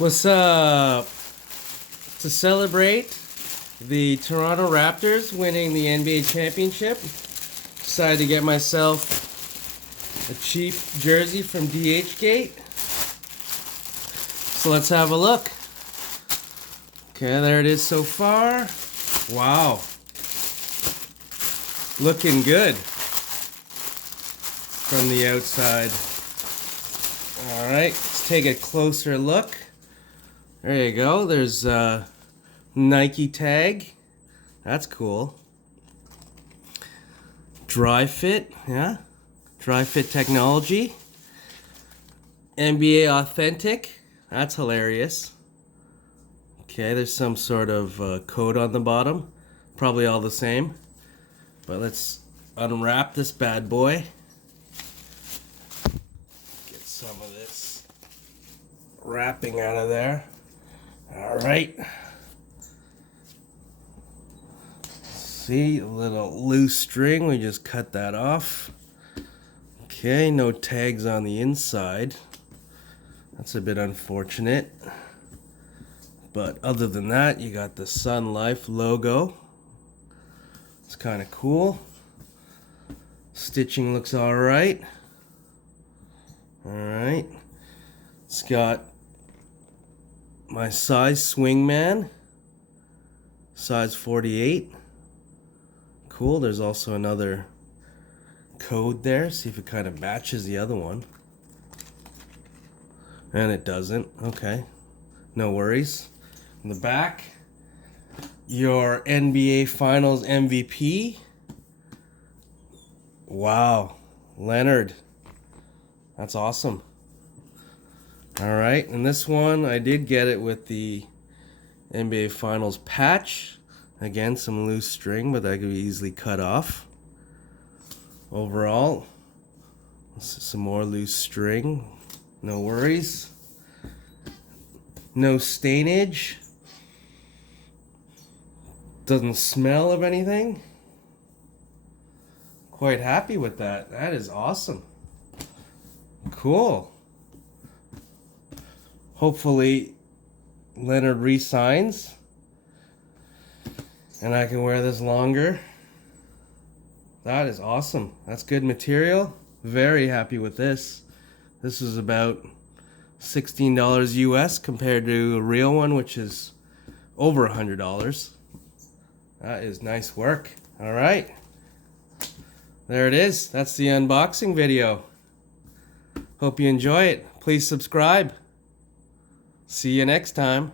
What's up? To celebrate the Toronto Raptors winning the NBA championship, decided to get myself a cheap jersey from Dhgate. So let's have a look. Okay, there it is so far. Wow. Looking good from the outside. Alright, let's take a closer look. There you go. There's a Nike tag. That's cool. Dry fit, yeah. Dry fit technology. NBA authentic. That's hilarious. Okay, there's some sort of code on the bottom. Probably all the same. But let's unwrap this bad boy. Get some of this wrapping out of there. All right. See, a little loose string. We just cut that off. Okay, no tags on the inside. That's a bit unfortunate. But other than that, you got the Sun Life logo. It's kind of cool. Stitching looks all right. All right. It's got my size swingman, size 48. Cool. There's also another code there. See if it kind of matches the other one. And it doesn't. Okay. No worries. In the back, your NBA Finals MVP. Wow. Leonard. That's awesome. All right, and this one, I did get it with the NBA Finals patch. Again, some loose string, but that could be easily cut off. Overall, some more loose string. No worries. No stainage. Doesn't smell of anything. Quite happy with that. That is awesome. Cool. Hopefully Leonard re-signs and I can wear this longer. That is awesome. That's good material. Very happy with this. This is about $16 US compared to a real one, which is over $100. That is nice work. All right. There it is. That's the unboxing video. Hope you enjoy it. Please subscribe. See you next time.